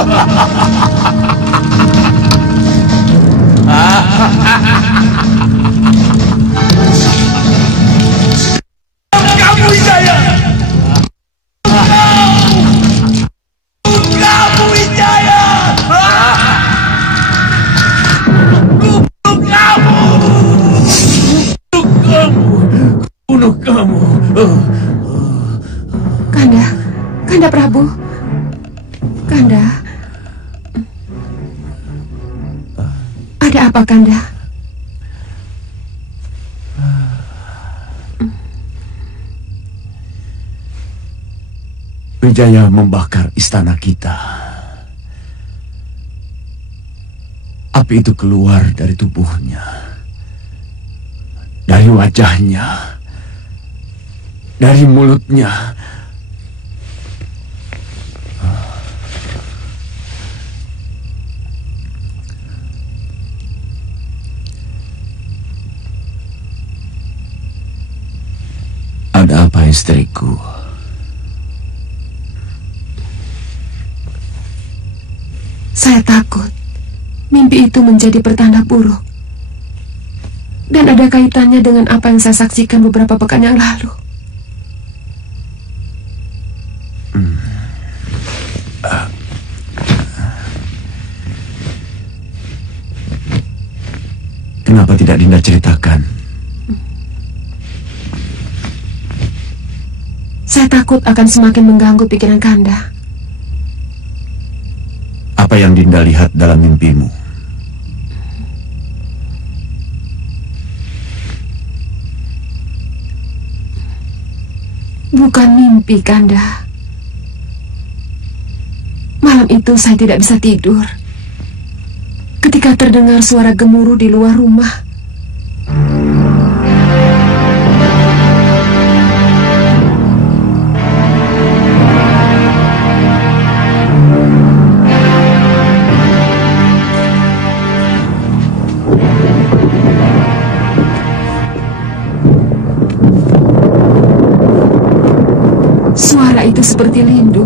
Kamu Wijaya! Kamu Wijaya! Bunuh kamu. Kanda Prabu. Kanda. Ada apa, Kanda? Wijaya membakar istana kita. Api itu keluar dari tubuhnya, dari wajahnya, dari mulutnya. Ada apa, istriku? Saya takut mimpi itu menjadi pertanda buruk. Dan ada kaitannya dengan apa yang saya saksikan beberapa pekan yang lalu. Kenapa tidak Dinda ceritakan? Saya takut akan semakin mengganggu pikiran Kanda. Apa yang Dinda lihat dalam mimpimu? Bukan mimpi, Kanda. Malam itu saya tidak bisa tidur ketika terdengar suara gemuruh di luar rumah. Suara itu seperti lindu.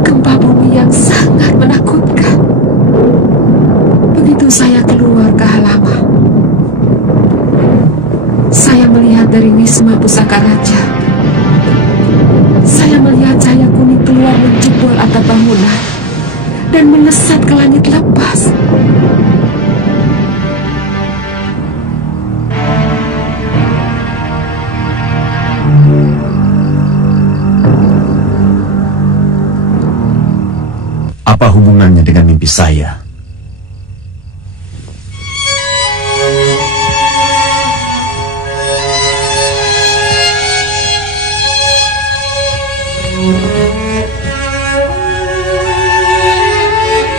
Gempa bumi yang sangat menakutkan. Begitu saya keluar ke halaman, saya melihat dari Wisma Pusaka Raja. Saya melihat cahaya kuning keluar menjebol atap bangunan dan melesat ke langit lepas. Apa hubungannya dengan mimpi saya?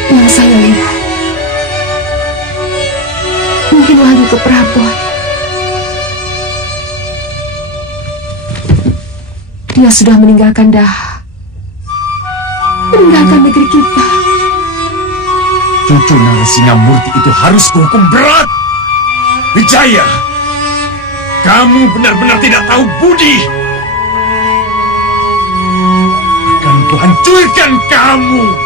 Yang saya lihat, mungkin Wahyu Keprabon. Dia sudah meninggalkan Daha, meninggalkan negeri kita. Cucu Narasingamurti itu harus dihukum berat. Wijaya, kamu benar-benar tidak tahu budi. Akan kuhancurkan kamu.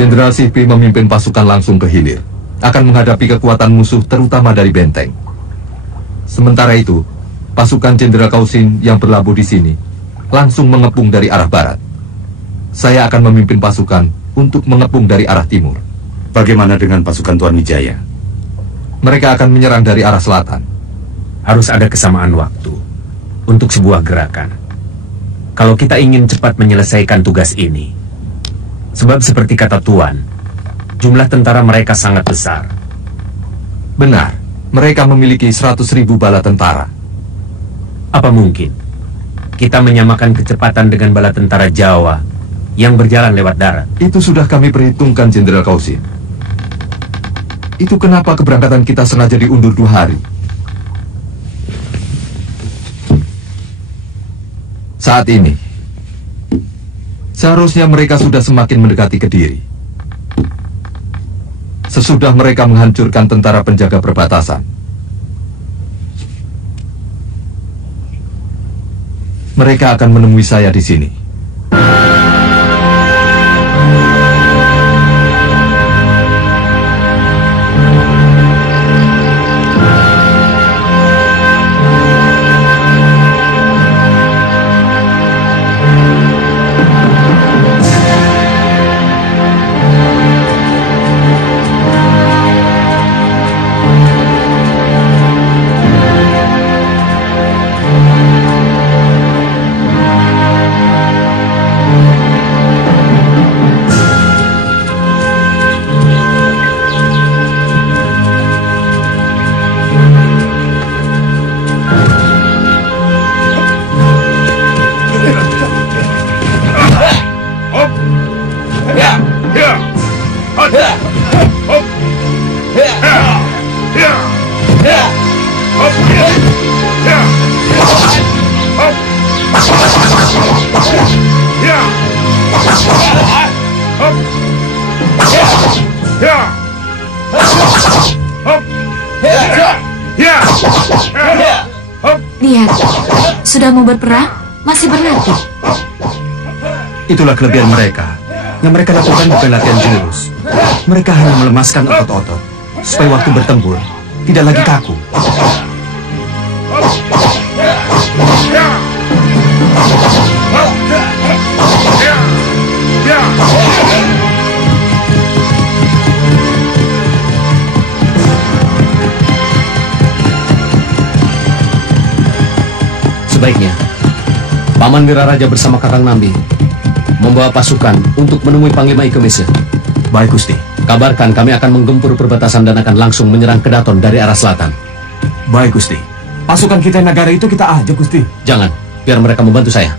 Jenderal Sipi memimpin pasukan langsung ke hilir, akan menghadapi kekuatan musuh terutama dari benteng. Sementara itu, pasukan Jenderal Kausin yang berlabuh di sini langsung mengepung dari arah barat. Saya akan memimpin pasukan untuk mengepung dari arah timur. Bagaimana dengan pasukan Tuan Wijaya? Mereka akan menyerang dari arah selatan. Harus ada kesamaan waktu untuk sebuah gerakan. Kalau kita ingin cepat menyelesaikan tugas ini, sebab seperti kata Tuan, jumlah tentara mereka sangat besar. Benar, mereka memiliki 100.000 bala tentara. Apa mungkin kita menyamakan kecepatan dengan bala tentara Jawa yang berjalan lewat darat? Itu sudah kami perhitungkan, Jenderal Kausin. Itu kenapa keberangkatan kita sengaja diundur 2 hari. Saat ini, seharusnya mereka sudah semakin mendekati Kediri. Sesudah mereka menghancurkan tentara penjaga perbatasan, mereka akan menemui saya di sini. Lihat, sudah mau berperang, masih berlatih. Itulah kelebihan mereka. Yang mereka lakukan bukan latihan jurus. Mereka hanya melemaskan otot-otot, supaya waktu bertempur tidak lagi kaku. Sebaiknya Paman Wiraraja bersama Kakang Nambi membawa pasukan untuk menemui Panglima Ikemese. Baik, Gusti. Kabarkan kami akan menggempur perbatasan dan akan langsung menyerang Kedaton dari arah selatan. Baik, Gusti. Pasukan kita negara itu kita ajak, Gusti. Jangan, biar mereka membantu saya.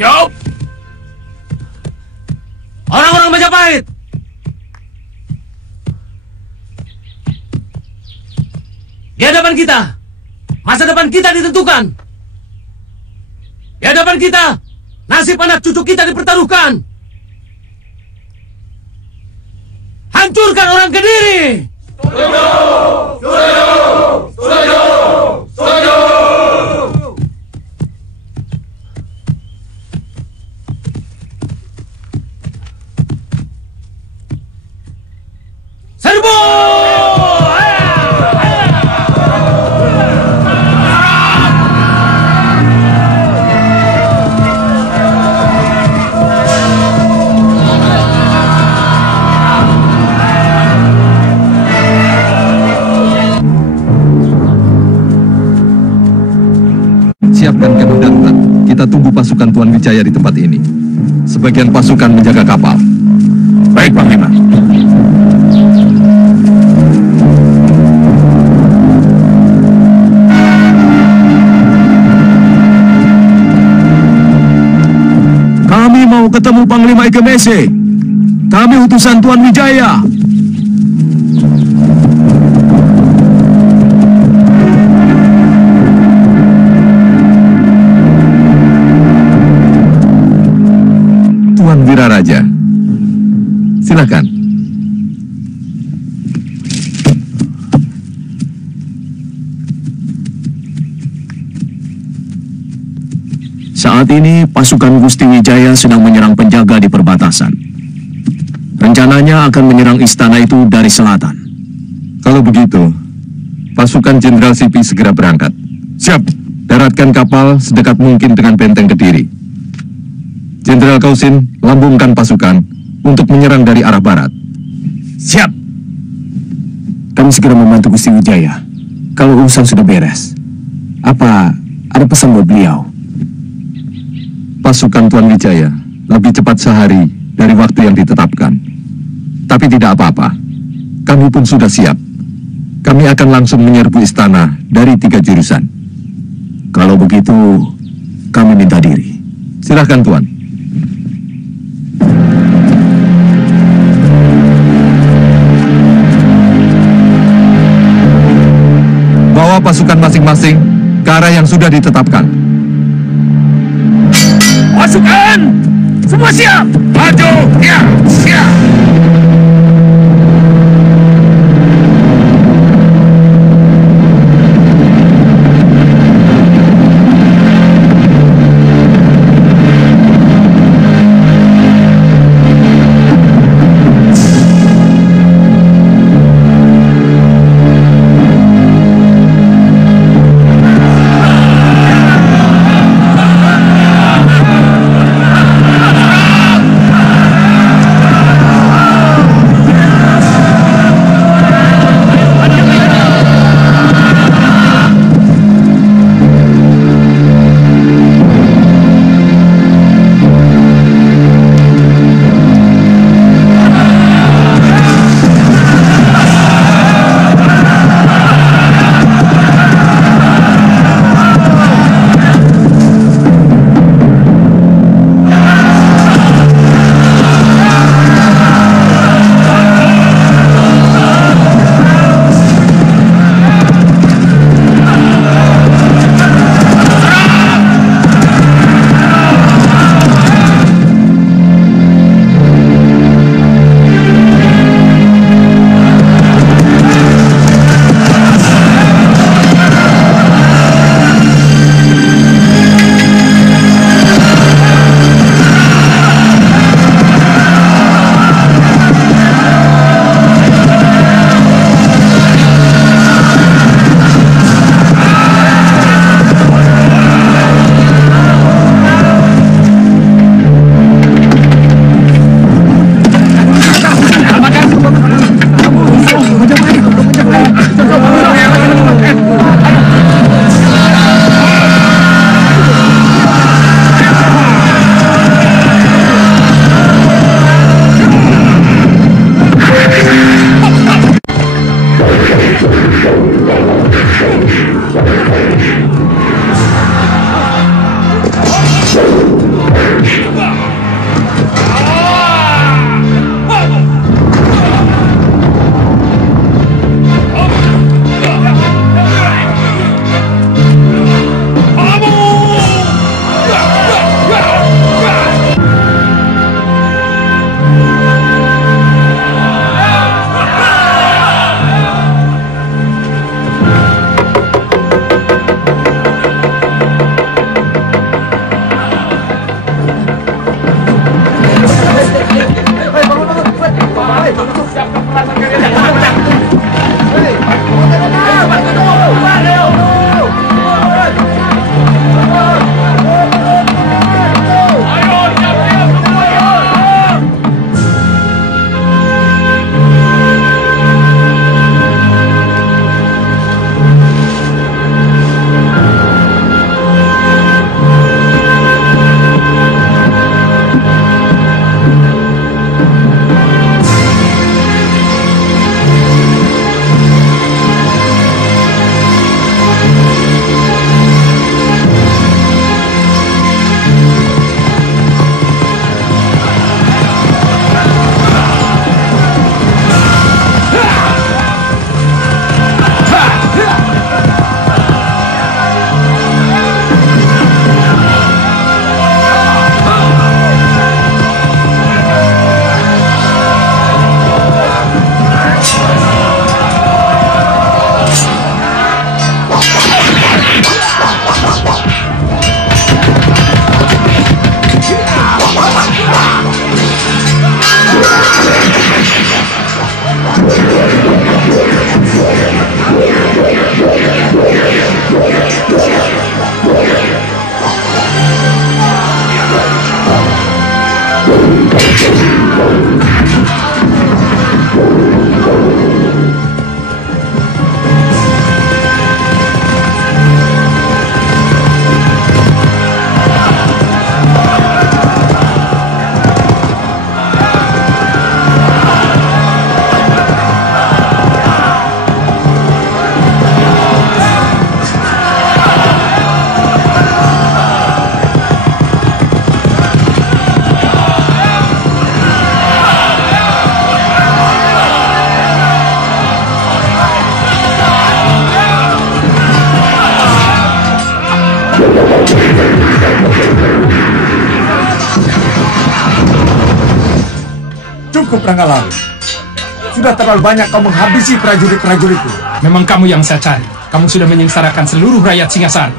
Siap! Orang-orang Majapahit! Di hadapan kita, masa depan kita ditentukan. Di hadapan kita, nasib anak cucu kita dipertaruhkan. Hancurkan orang Kediri! Serbu! Siapkan kemah darurat. Kita tunggu pasukan Tuan Wijaya di tempat ini. Sebagian pasukan menjaga kapal. Baik, Panglima. kamu Panglima Ikemese. Kami utusan Tuan Wijaya. Tuan Wiraraja, silakan. Saat ini pasukan Gusti Wijaya sedang menyerang penjaga di perbatasan. Rencananya akan menyerang istana itu dari selatan. Kalau begitu, pasukan Jenderal Sipi segera berangkat. Siap, daratkan kapal sedekat mungkin dengan benteng Kediri. Jenderal Kausin, lambungkan pasukan untuk menyerang dari arah barat. Siap. Kami segera membantu Gusti Wijaya. Kalau urusan sudah beres, apa ada pesan buat beliau? Pasukan Tuan Wijaya lebih cepat sehari dari waktu yang ditetapkan. Tapi tidak apa-apa, kami pun sudah siap. Kami akan langsung menyerbu istana dari 3 jurusan. Kalau begitu, kami minta diri. Silahkan Tuan. Bawa pasukan masing-masing ke arah yang sudah ditetapkan. Pasukan! Semua siap! Maju! Ya! Siap! cukup, Ranggalawe. Sudah terlalu banyak kau menghabisi prajurit-prajuritku. Memang kamu yang saya cari. Kamu sudah menyengsarakan seluruh rakyat Singasari.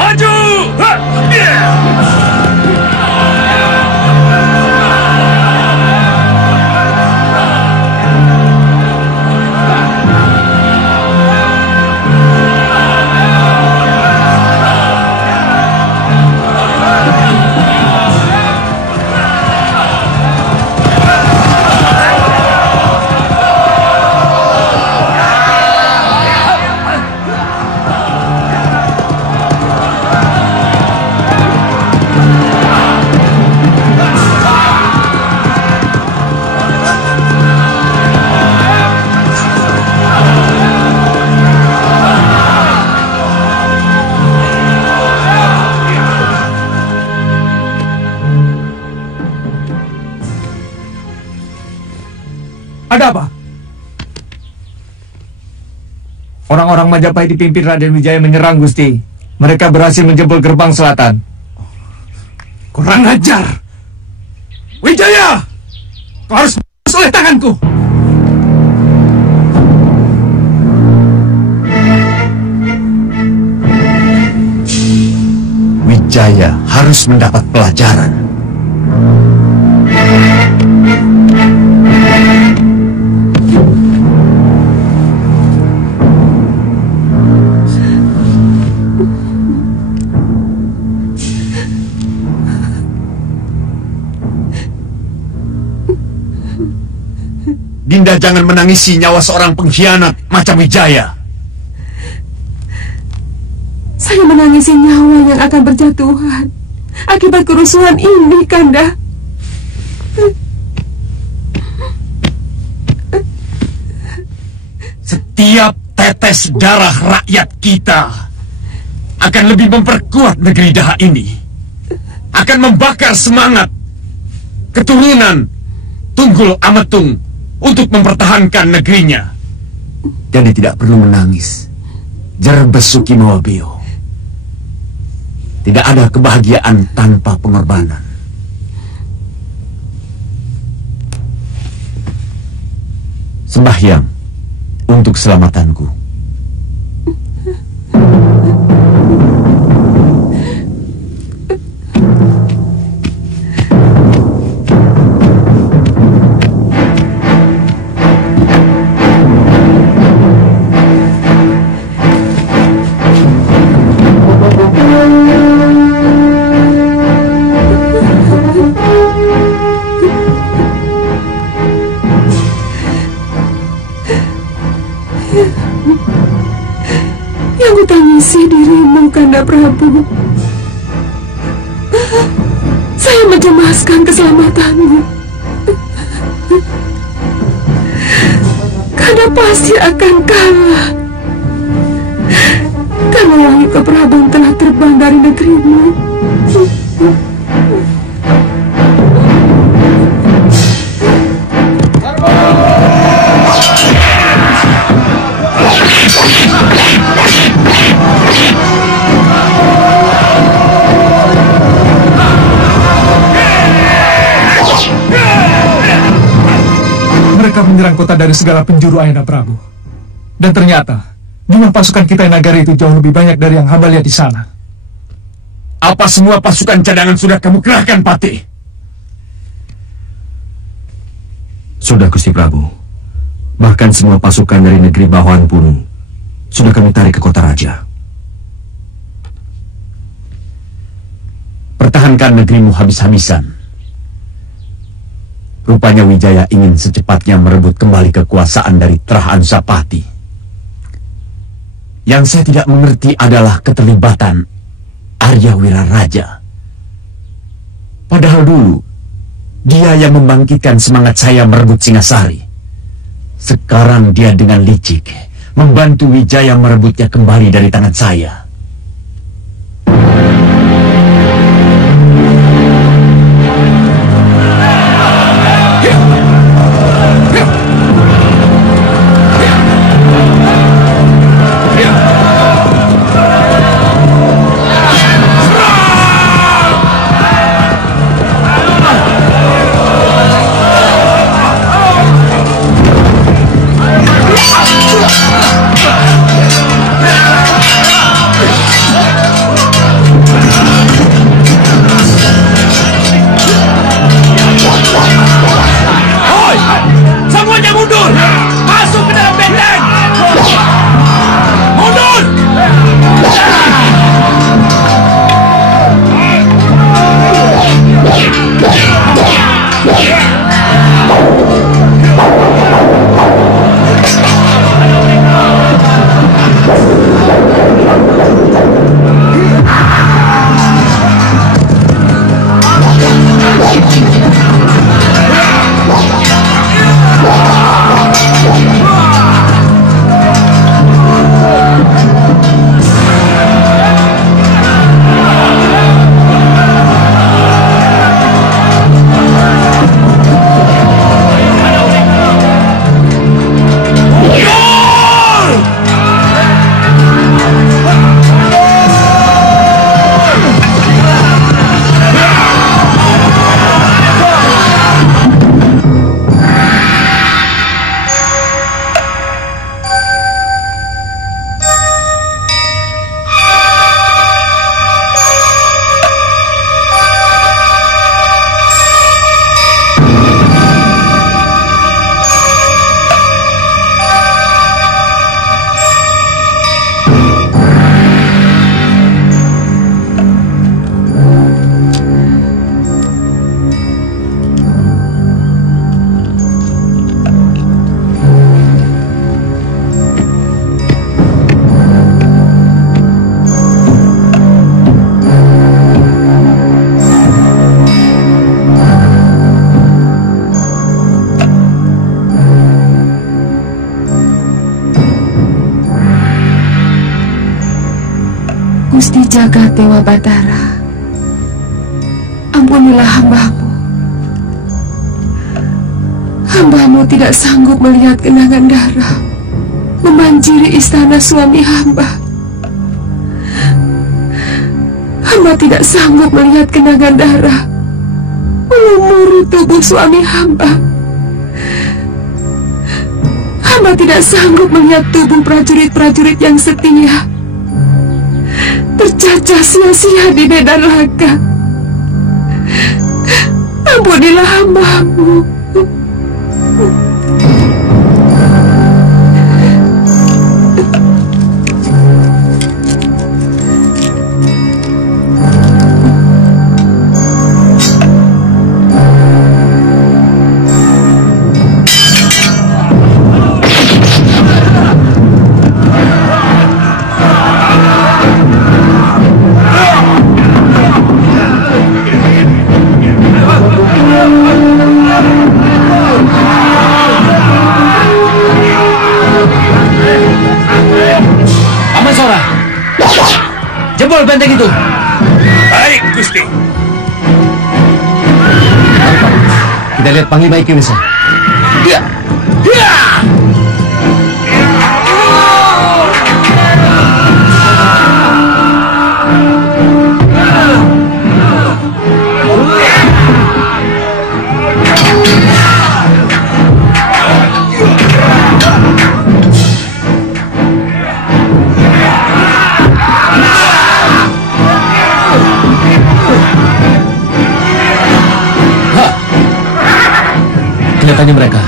Maju! Ada apa? Orang-orang Majapahit dipimpin Raden Wijaya menyerang, Gusti. Mereka berhasil menjebol gerbang selatan. Kurang ajar! Wijaya! Kau harus bebas oleh tanganku! Wijaya harus mendapat pelajaran. Dinda jangan menangisi nyawa seorang pengkhianat macam Wijaya. Saya menangisi nyawa yang akan berjatuhan akibat kerusuhan ini, Kanda. Setiap tetes darah rakyat kita akan lebih memperkuat negeri Daha ini. Akan membakar semangat keturunan Tunggul Ametung untuk mempertahankan negerinya. Jadi tidak perlu menangis. Jerbesuki Mawabio. Tidak ada kebahagiaan tanpa pengorbanan. Sembahyang untuk keselamatanku. Yang kutangisi dirimu, Kanda Prabu. Saya mencemaskan keselamatanmu. Kanda pasti akan kalah. Karena wangi keprabun telah terbang dari negerimu. Mereka menyerang kota dari segala penjuru, Ayahanda Prabu. Dan ternyata jumlah pasukan kita yang nagari itu jauh lebih banyak dari yang hamba lihat di sana. Apa semua pasukan cadangan sudah kamu kerahkan, Patih? Sudah, Gusti Prabu. Bahkan semua pasukan dari negeri Bahuan pun sudah kami tarik ke kota raja. Pertahankan negerimu habis-habisan. Rupanya Wijaya ingin secepatnya merebut kembali kekuasaan dari Trah Anusapati. Yang saya tidak mengerti adalah keterlibatan Arya Wiraraja. Padahal dulu, dia yang membangkitkan semangat saya merebut Singasari. Sekarang dia dengan licik membantu Wijaya merebutnya kembali dari tangan saya. Gusti Jagat Dewa Batara, ampunilah hamba-Mu. Hamba-Mu tidak sanggup melihat genangan darah membanjiri istana suami hamba. Hamba tidak sanggup melihat genangan darah melumuri tubuh suami hamba. Hamba tidak sanggup melihat tubuh prajurit-prajurit yang setia tercacah sia-sia di medan laga. Ampunilah hamba-Mu. Jebol benteng itu. Baik, Gusti. Kita lihat Panglima Ikiwisa. Dia. Kelihatannya mereka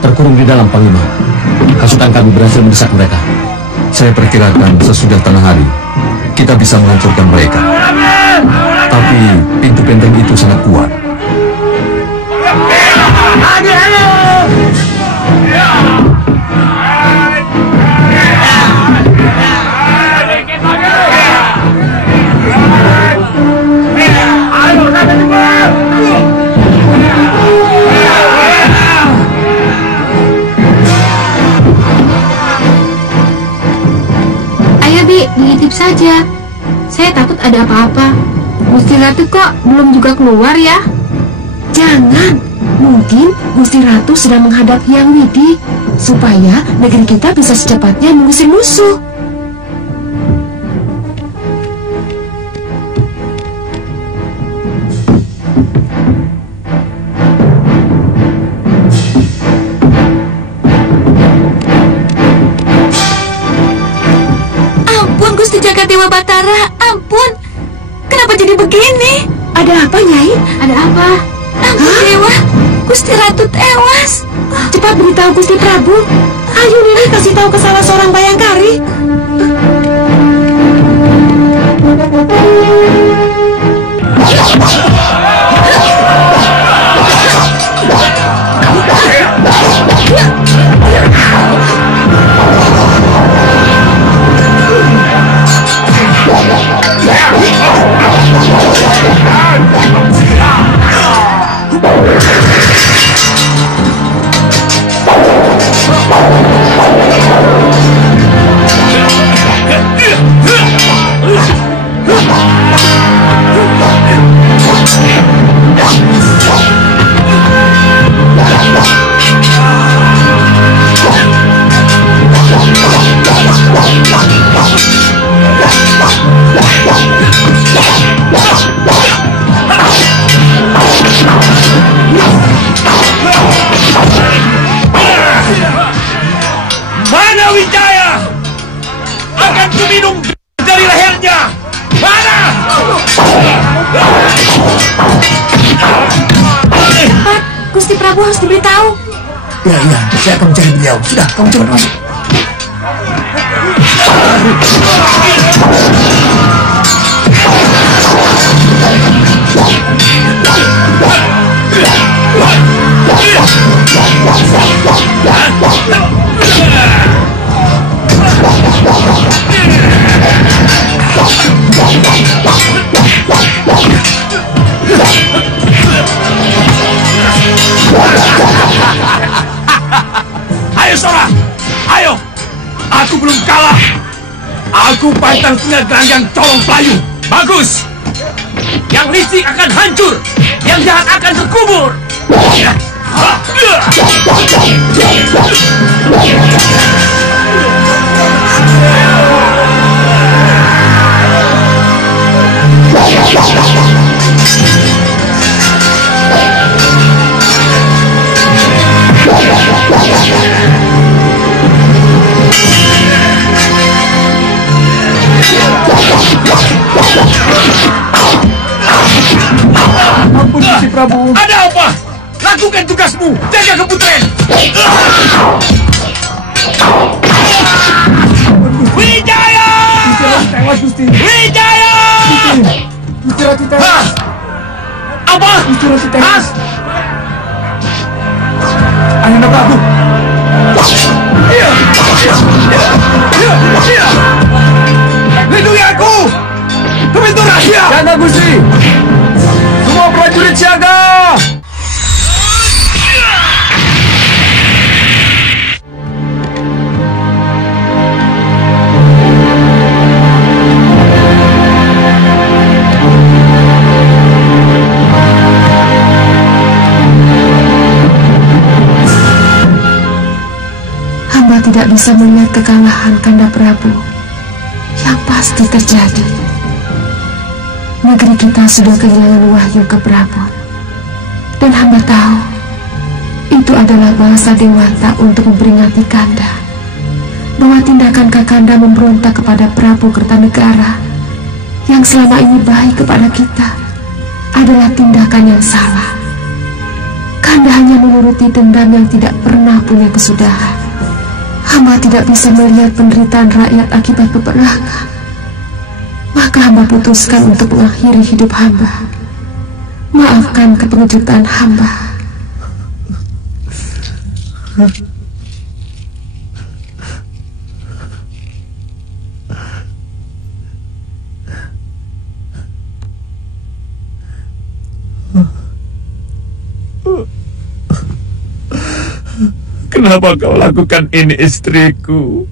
terkurung di dalam, Panglima. Pasukan kami berhasil mendesak mereka. Saya perkirakan sesudah tengah hari kita bisa menghancurkan mereka. Tapi pintu benteng itu sangat kuat. Diintip saja. Saya takut ada apa-apa. Gusti Ratu kok belum juga keluar ya? Jangan. Mungkin Gusti Ratu sedang menghadap Hyang Widi supaya negeri kita bisa secepatnya mengusir musuh. Dewa Batara, ampun. Kenapa jadi begini? Ada apa, Nyai? Ada apa? Ampun, Dewa. Gusti Ratu tewas. Cepat beritahu Gusti Prabu. Ayo, Nini kasih tahu ke salah seorang bayangkari. Mana Wijaya? Akan kuminum dari lehernya. Mana? Cepat, Gusti Prabu harus diberitahu. Ya, saya akan mencari beliau. Sudah, kamu cepat masuk. Ayo, Sora! Ayo! Aku belum kalah! Aku pantang singa geranjang colong pelayu. Bagus. Yang licik akan hancur, yang jahat akan terkubur. Ampun Gusti Prabu. Ada apa? Lakukan tugasmu, jaga keputren. Wijaya! Tewas Gusti. Wijaya! Gusti Ratu tewas. Apa? Gusti Ratu tewas. Ayahanda Prabu. Lindungi aku! Ke pintu rahasia! Jaga Gusti. Semua prajurit siaga. Hamba tidak bisa melihat kekalahan Kanda Prabu yang pasti terjadi. Negeri kita sudah kehilangan wahyu ke Prabu, dan hamba tahu itu adalah bahasa dewata untuk memperingati Kanda bahwa tindakan Kakanda memberontak kepada Prabu Kertanegara yang selama ini baik kepada kita adalah tindakan yang salah. Kanda hanya menuruti dendam yang tidak pernah punya kesudahan. Hamba tidak bisa melihat penderitaan rakyat akibat peperangan. Maka hamba putuskan untuk mengakhiri hidup hamba. Maafkan kepengejutan hamba. Kenapa kau lakukan ini, istriku?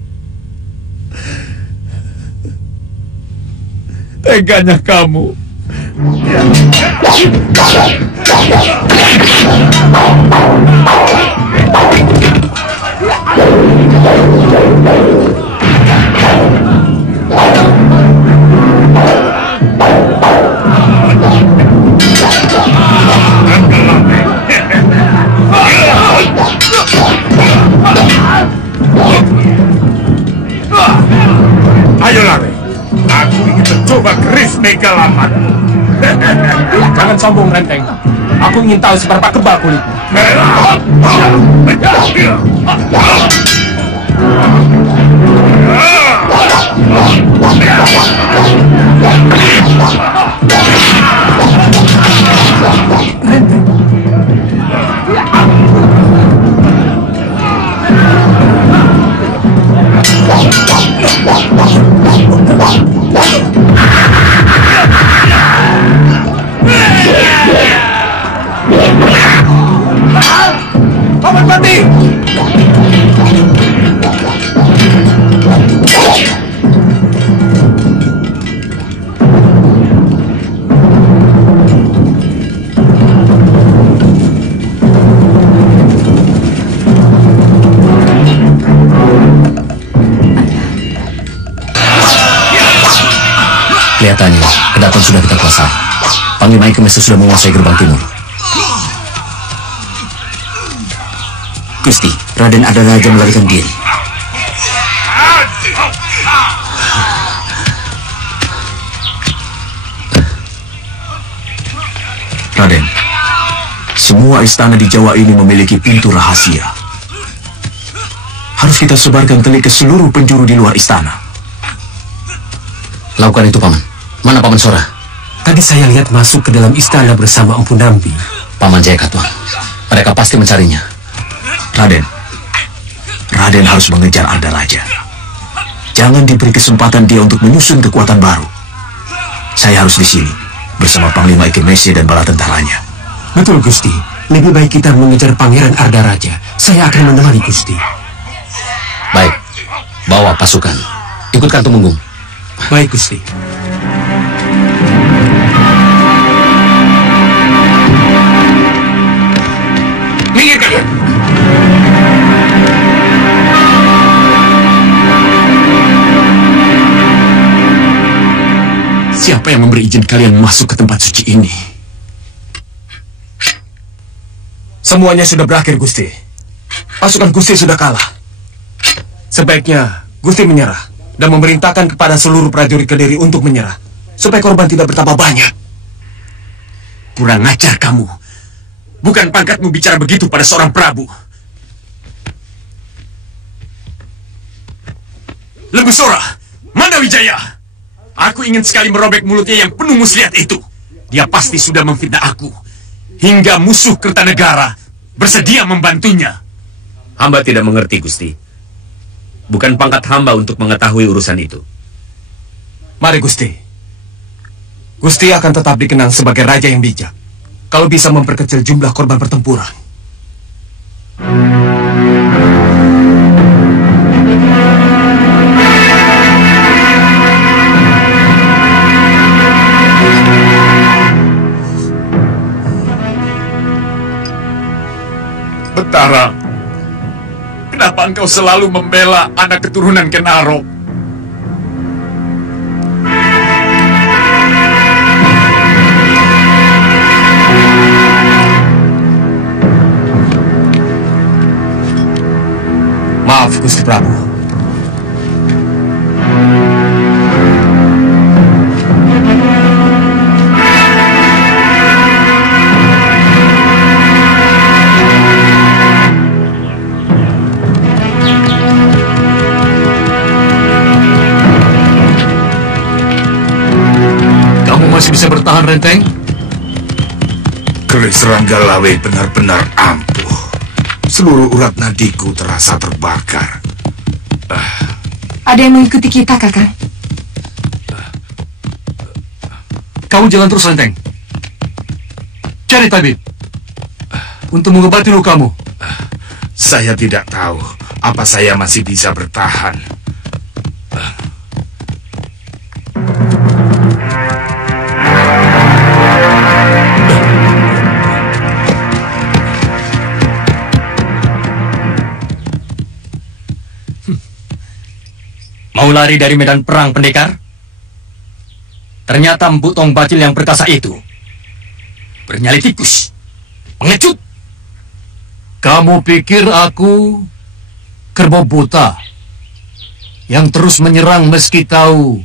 Teganya kamu. Ayolah, Rey. Aku ingin mencoba keris megalaman. Jangan sombong, Renteng. Aku ingin tahu seberapa kebal kulitmu. Paman Pati! Kelihatannya, kedaton sudah kita kuasai. Panglima Ikemesa sudah menguasai gerbang timur. Gusti, Raden Ardaraja melarikan diri. Raden, semua istana di Jawa ini memiliki pintu rahasia. Harus kita sebarkan telik ke seluruh penjuru di luar istana. Lakukan itu, Paman. Mana Paman Sora? Tadi saya lihat masuk ke dalam istana bersama Empu Nambi. Paman Jayakatwang. Mereka pasti mencarinya. Raden harus mengejar Ardaraja. Jangan diberi kesempatan dia untuk menyusun kekuatan baru. Saya harus di sini bersama Panglima Ikemesa dan bala tentaranya. Betul, Gusti. Lebih baik kita mengejar Pangeran Ardaraja. Saya akan menemani Gusti. Baik. Bawa pasukan. Ikutkan Tumenggung. Baik, Gusti. Minggir kalian! Siapa yang memberi izin kalian masuk ke tempat suci ini? Semuanya sudah berakhir, Gusti. Pasukan Gusti sudah kalah. Sebaiknya Gusti menyerah dan memerintahkan kepada seluruh prajurit Kediri untuk menyerah, supaya korban tidak bertambah banyak. Kurang ajar kamu. Bukan pangkatmu bicara begitu pada seorang Prabu. Lembu Sora, mana Wijaya? Aku ingin sekali merobek mulutnya yang penuh muslihat itu. Dia pasti sudah memfitnah aku. Hingga musuh Kertanegara bersedia membantunya. Hamba tidak mengerti, Gusti. Bukan pangkat hamba untuk mengetahui urusan itu. Mari, Gusti. Gusti akan tetap dikenang sebagai raja yang bijak kalau bisa memperkecil jumlah korban pertempuran. Betara, kenapa engkau selalu membela anak keturunan Kenaro? Maaf, Gusti Prabu. Masih bisa bertahan, Renteng? Keris Ranggalawe benar-benar ampuh. Seluruh urat nadiku terasa terbakar. Ada yang mengikuti kita, Kakang. Kamu jalan terus, Renteng. Cari tabib untuk mengobati lukamu. Saya tidak tahu apa saya masih bisa bertahan. Mau lari dari medan perang, pendekar? Ternyata Empu Tong Bacil yang perkasa itu bernyali tikus, pengecut. Kamu pikir aku kerbau buta yang terus menyerang meski tahu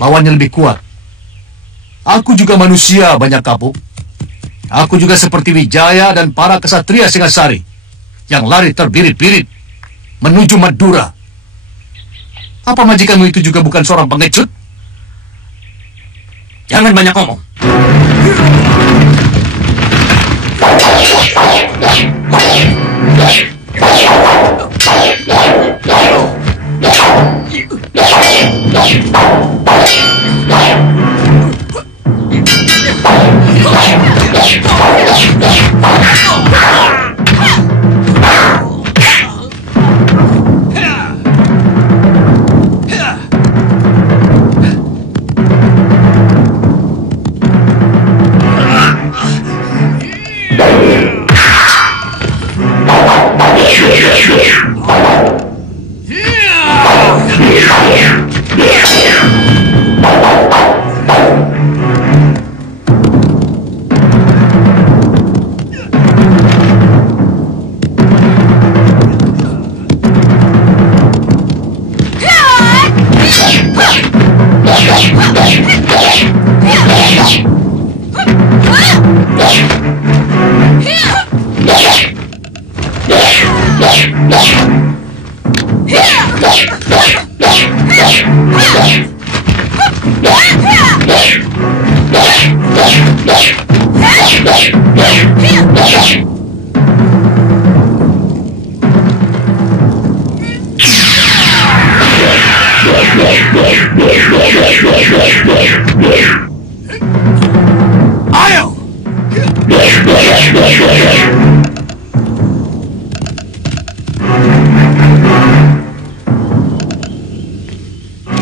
lawannya lebih kuat? Aku juga manusia banyak kapuk. Aku juga seperti Wijaya dan para kesatria Singasari yang lari terbirit-birit menuju Madura. Apa majikanmu itu juga bukan seorang pengecut? Jangan banyak ngomong.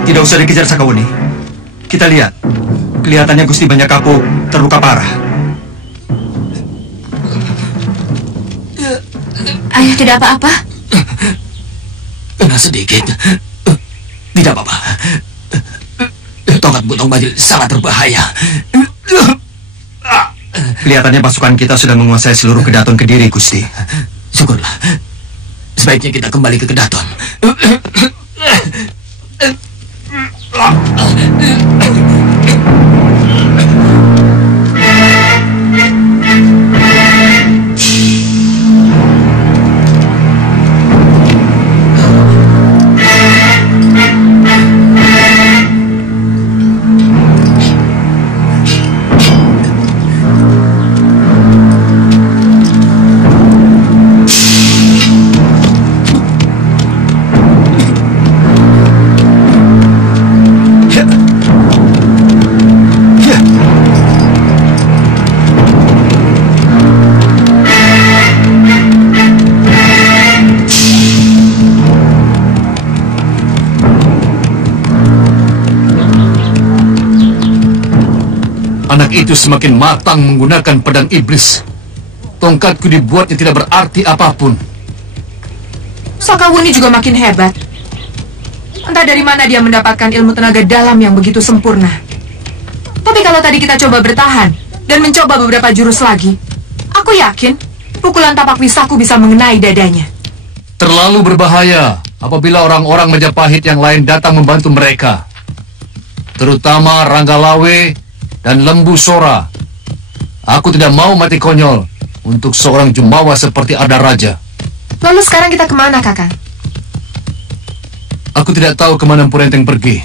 Tidak usah dikejar Sakawuni. Kita lihat. Kelihatannya Gusti Banyakapo terluka parah. Ayah tidak apa-apa? Kena sedikit. Tidak apa-apa. Tongkat Butong Bajil sangat berbahaya. Kelihatannya pasukan kita sudah menguasai seluruh Kedaton Kediri, Gusti. Syukurlah. Sebaiknya kita kembali ke Kedaton. Anak itu semakin matang menggunakan pedang iblis. Tongkatku dibuatnya tidak berarti apapun. Sakawuni juga makin hebat. Entah dari mana dia mendapatkan ilmu tenaga dalam yang begitu sempurna. Tapi kalau tadi kita coba bertahan dan mencoba beberapa jurus lagi, aku yakin pukulan tapak pisahku bisa mengenai dadanya. Terlalu berbahaya apabila orang-orang Majapahit yang lain datang membantu mereka. Terutama Ranggalawe dan Lembu Sora. Aku tidak mau mati konyol untuk seorang jumawa seperti Adaraja. Lalu sekarang kita kemana, Kakang? Aku tidak tahu kemana Empu Renteng pergi.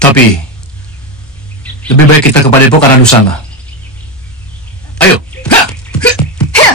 Tapi lebih baik kita ke Padepokan Anusanga. Ayo. Ha! Ha!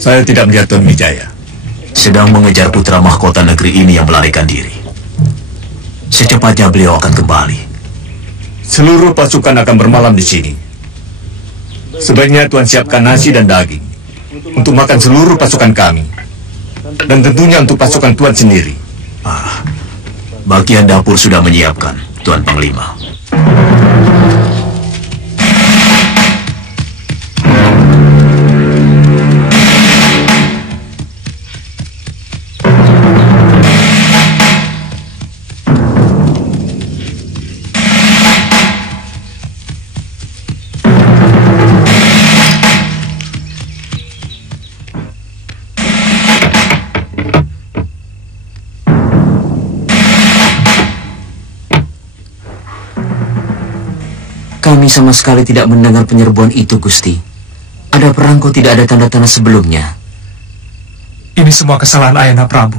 Saya tidak melihat Tuan Wijaya. Sedang mengejar putra mahkota negeri ini yang melarikan diri. Secepatnya beliau akan kembali. Seluruh pasukan akan bermalam di sini. Sebaiknya Tuan siapkan nasi dan daging untuk makan seluruh pasukan kami. Dan tentunya untuk pasukan Tuan sendiri. Bagian dapur sudah menyiapkan, Tuan Panglima. Kami sama sekali tidak mendengar penyerbuan itu, Gusti. Ada perang kok tidak ada tanda-tanda sebelumnya. Ini semua kesalahan Ayahanda Prabu.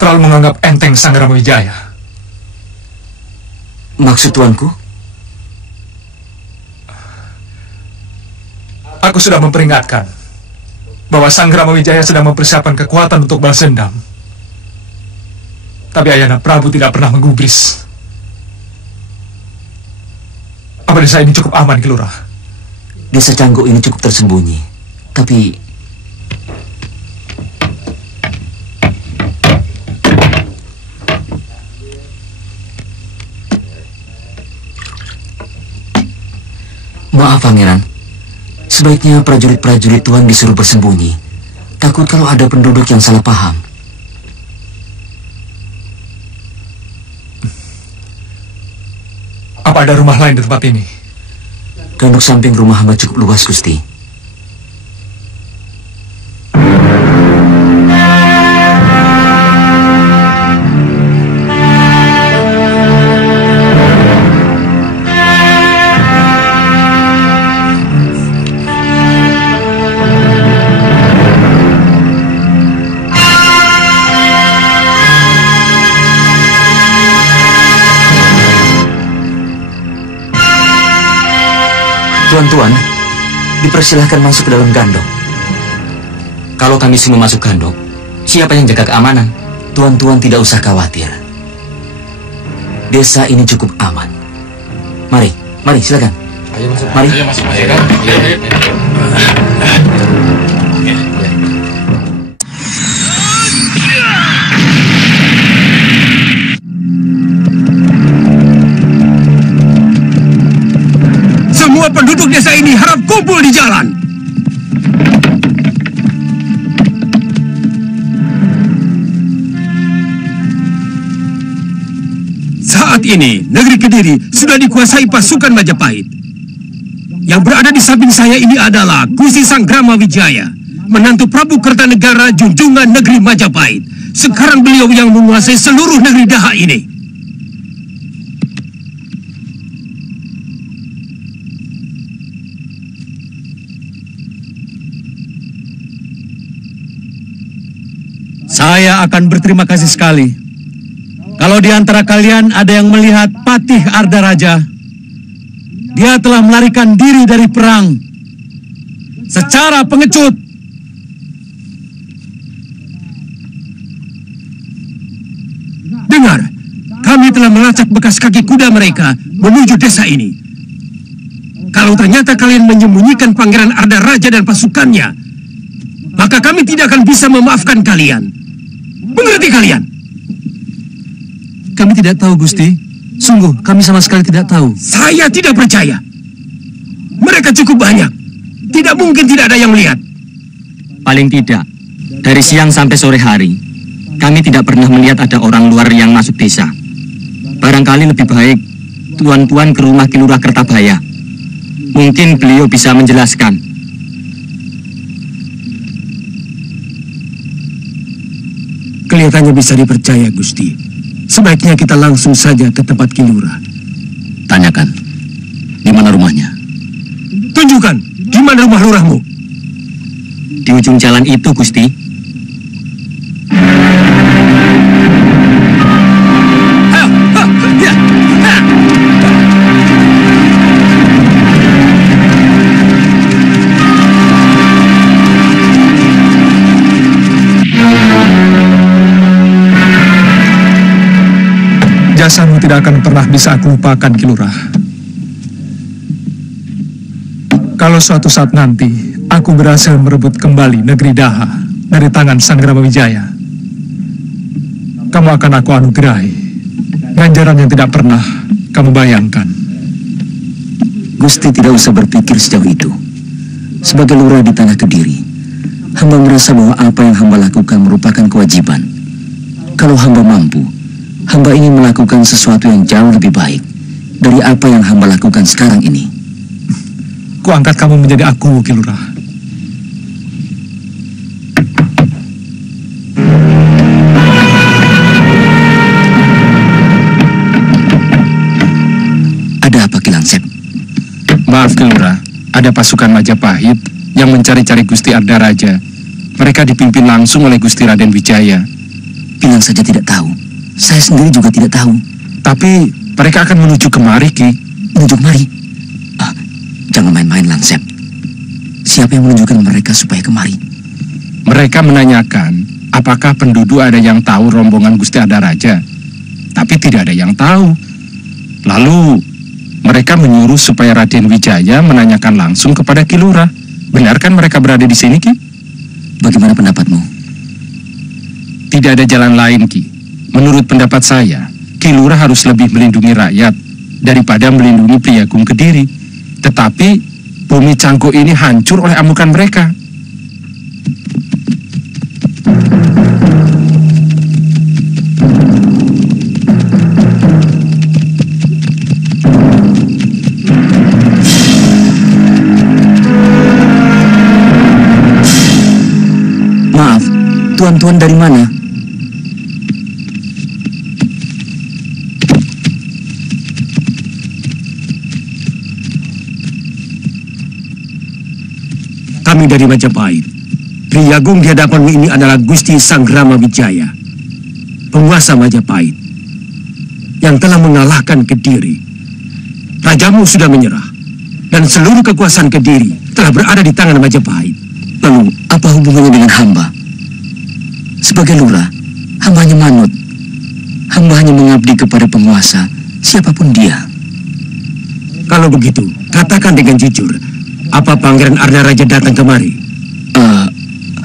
Terlalu menganggap enteng Sang Ramawijaya. Maksud tuanku? Aku sudah memperingatkan bahwa Sang Ramawijaya sedang mempersiapkan kekuatan untuk balas dendam. Tapi Ayahanda Prabu tidak pernah menggubris. Apa desa ini cukup aman, Ki Lurah? Desa Canggu ini cukup tersembunyi. Tapi maaf, Pangeran. Sebaiknya prajurit-prajurit Tuan disuruh bersembunyi. Takut kalau ada penduduk yang salah paham. Apa ada rumah lain di tempat ini? Ganduk samping rumah hamba cukup luas, Gusti. Tuan-tuan, dipersilahkan masuk ke dalam gandok. Kalau kami semua masuk gandok, siapa yang jaga keamanan? Tuan-tuan tidak usah khawatir. Desa ini cukup aman. Mari, silakan. Ayo masuk. Mari. Ayo masuk. Ayo kan? Ayo. Semua penduduk desa ini harap kumpul di jalan. Saat ini, negeri Kediri sudah dikuasai pasukan Majapahit. Yang berada di samping saya ini adalah Gusti Sanggrama Wijaya, menantu Prabu Kertanegara junjungan negeri Majapahit. Sekarang beliau yang menguasai seluruh negeri Daha ini. Saya akan berterima kasih sekali kalau di antara kalian ada yang melihat Patih Ardaraja. Dia telah melarikan diri dari perang secara pengecut. Dengar, kami telah melacak bekas kaki kuda mereka menuju desa ini. Kalau ternyata kalian menyembunyikan Pangeran Ardaraja dan pasukannya, maka kami tidak akan bisa memaafkan kalian. Mengerti kalian? Kami tidak tahu, Gusti. Sungguh, kami sama sekali tidak tahu. Saya tidak percaya. Mereka cukup banyak. Tidak mungkin tidak ada yang melihat. Paling tidak, dari siang sampai sore hari, kami tidak pernah melihat ada orang luar yang masuk desa. Barangkali lebih baik tuan-tuan ke rumah Ki Lurah Kertabaya. Mungkin beliau bisa menjelaskan. Kelihatannya bisa dipercaya, Gusti. Sebaiknya kita langsung saja ke tempat Ki Lurah. Tanyakan, di mana rumahnya? Tunjukkan, di mana rumah lurahmu? Di ujung jalan itu, Gusti. Jasamu tidak akan pernah bisa aku lupakan, Ki Lurah. Kalau suatu saat nanti aku berhasil merebut kembali negeri Daha dari tangan Sanggrama Wijaya, kamu akan aku anugerahi ganjaran yang tidak pernah kamu bayangkan. Gusti tidak usah berpikir sejauh itu. Sebagai lurah di tanah Kediri, hamba merasa bahwa apa yang hamba lakukan merupakan kewajiban. Kalau hamba mampu, hamba ingin melakukan sesuatu yang jauh lebih baik dari apa yang hamba lakukan sekarang ini. Kuangkat kamu menjadi aku, Ki Lurah. Ada apa, Ki Langsep? Maaf, Ki Lurah. Ada pasukan Majapahit yang mencari-cari Gusti Ardaraja. Mereka dipimpin langsung oleh Gusti Raden Wijaya. Bilang saja tidak tahu. Saya sendiri juga tidak tahu. Tapi mereka akan menuju kemari, Ki. Menuju kemari? Jangan main-main, Langsep. Siapa yang menunjukkan mereka supaya kemari? Mereka menanyakan apakah penduduk ada yang tahu rombongan Gusti Ardaraja. Tapi tidak ada yang tahu. Lalu Mereka menyuruh supaya Raden Wijaya menanyakan langsung kepada Ki Lurah. Benarkan mereka berada di sini, Ki? Bagaimana pendapatmu? Tidak ada jalan lain, Ki. Menurut pendapat saya, Ki Lurah harus lebih melindungi rakyat daripada melindungi Priyagung Kediri. Tetapi bumi Cangko ini hancur oleh amukan mereka. Maaf, tuan-tuan dari mana? Kami dari Majapahit. Priyagung di hadapanmu ini adalah Gusti Sanggrama Wijaya, penguasa Majapahit, yang telah mengalahkan Kediri. Rajamu sudah menyerah, dan seluruh kekuasaan Kediri telah berada di tangan Majapahit. Lalu, apa hubungannya dengan hamba? Sebagai lurah, hamba hanya manut. Hamba hanya mengabdi kepada penguasa, siapapun dia. Kalau begitu, katakan dengan jujur, apa Pangeran Arda Raja datang kemari?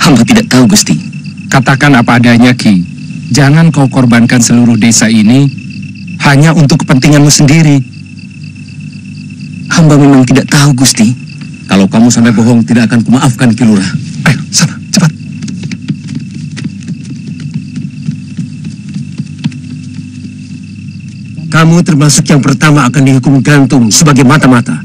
Hamba tidak tahu, Gusti. Katakan apa adanya, Ki. Jangan kau korbankan seluruh desa ini hanya untuk kepentinganmu sendiri. Hamba memang tidak tahu, Gusti. Kalau kamu sampai bohong, tidak akan kumaafkan, Ki Lurah. Ayo, sana, cepat. Kamu termasuk yang pertama akan dihukum gantung sebagai mata-mata.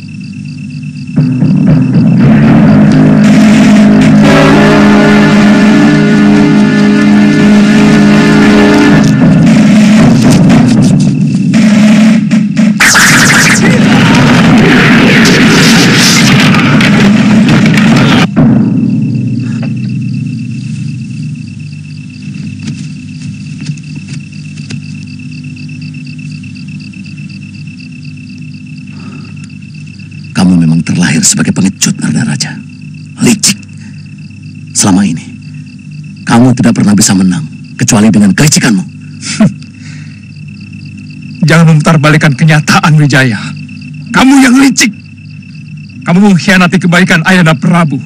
Sebagai pengecut, Arda Raja. Licik. Selama ini, kamu tidak pernah bisa menang, kecuali dengan kelicikanmu. Jangan memutarbalikkan kenyataan, Wijaya. Kamu yang licik. Kamu mengkhianati kebaikan Ayahanda Prabu.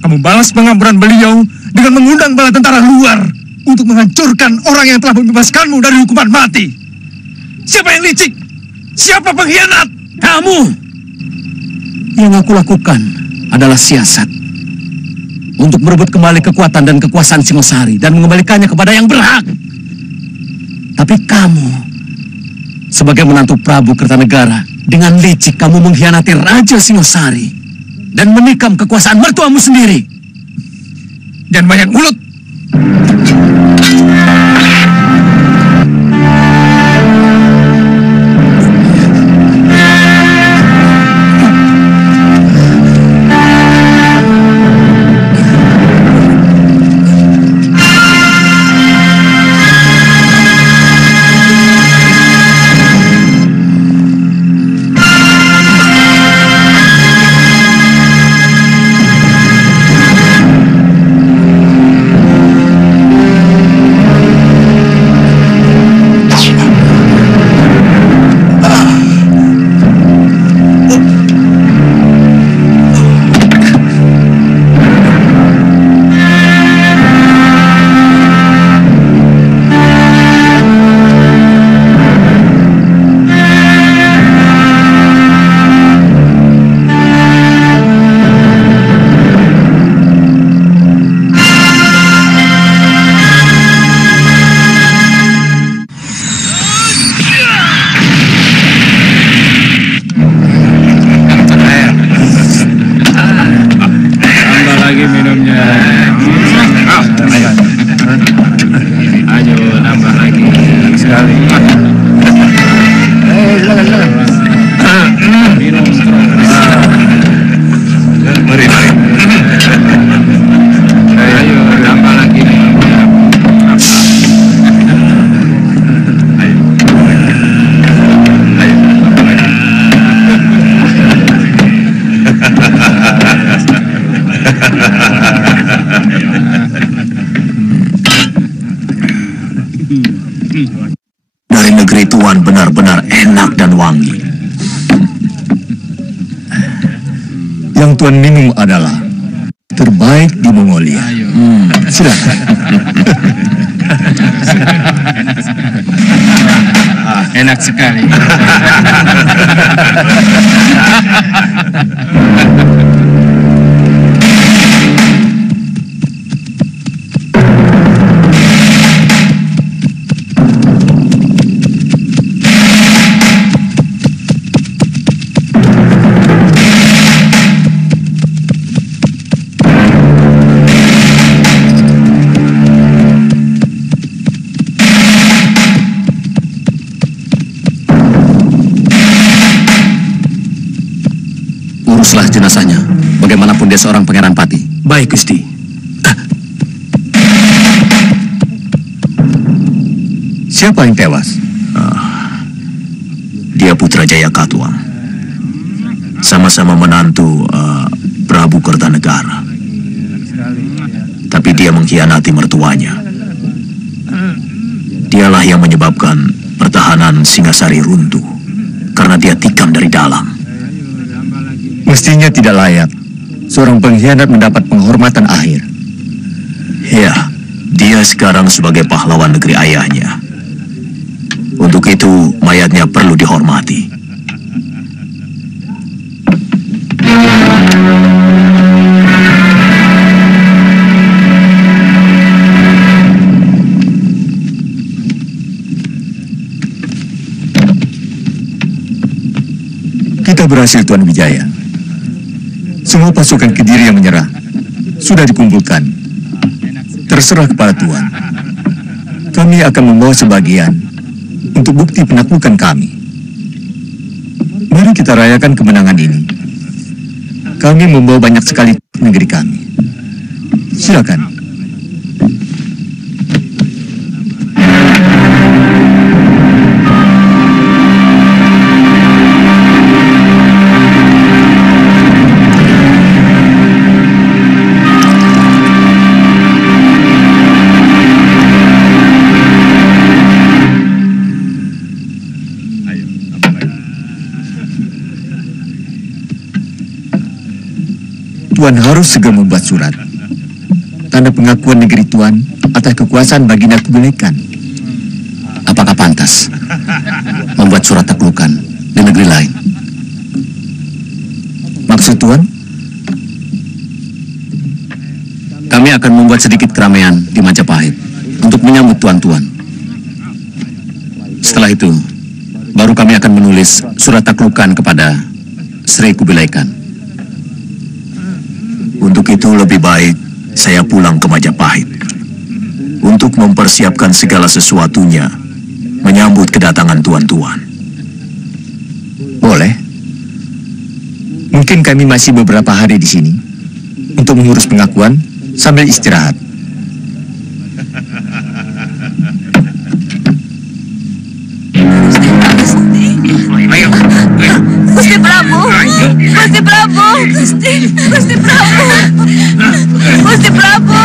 Kamu balas pengampunan beliau dengan mengundang bala tentara luar untuk menghancurkan orang yang telah membebaskanmu dari hukuman mati. Siapa yang licik? Siapa pengkhianat? Kamu! Yang aku lakukan adalah siasat untuk merebut kembali kekuatan dan kekuasaan Singosari dan mengembalikannya kepada yang berhak. Tapi kamu, sebagai menantu Prabu Kertanegara, dengan licik kamu mengkhianati Raja Singosari dan menikam kekuasaan mertuamu sendiri. Jangan banyak mulut. Yang Tuan minum adalah terbaik di Mongolia. Silakan. Enak sekali. Uruslah jenazahnya, bagaimanapun dia seorang pangeran pati. Baik, Gusti. Siapa yang tewas? Dia putra Jayakatwang. Sama-sama menantu Prabu Kertanegara. Tapi dia mengkhianati mertuanya. Dialah yang menyebabkan pertahanan Singasari runtuh. Karena dia tikam dari dalam. Mestinya tidak layak seorang pengkhianat mendapat penghormatan akhir. Ya, dia sekarang sebagai pahlawan negeri ayahnya. Untuk itu, mayatnya perlu dihormati. Kita berhasil, Tuan Wijaya. Semua pasukan Kediri yang menyerah sudah dikumpulkan. Terserah kepada Tuan. Kami akan membawa sebagian untuk bukti penaklukan kami. Mari kita rayakan kemenangan ini. Kami membawa banyak sekali negeri kami. Silakan. Tuan harus segera membuat surat tanda pengakuan negeri Tuan atas kekuasaan Baginda Kubilai Khan. Apakah pantas membuat surat taklukan di negeri lain? Maksud Tuan? Kami akan membuat sedikit keramaian di Majapahit untuk menyambut tuan-tuan. Setelah itu, baru kami akan menulis surat taklukan kepada Sri Kubilai Khan. Untuk itu lebih baik saya pulang ke Majapahit untuk mempersiapkan segala sesuatunya menyambut kedatangan tuan-tuan. Boleh. Mungkin kami masih beberapa hari di sini untuk mengurus pengakuan sambil istirahat. Gusti Prabu, Gusti Prabu, Gusti Prabu, Gusti Prabu.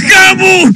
Kamu!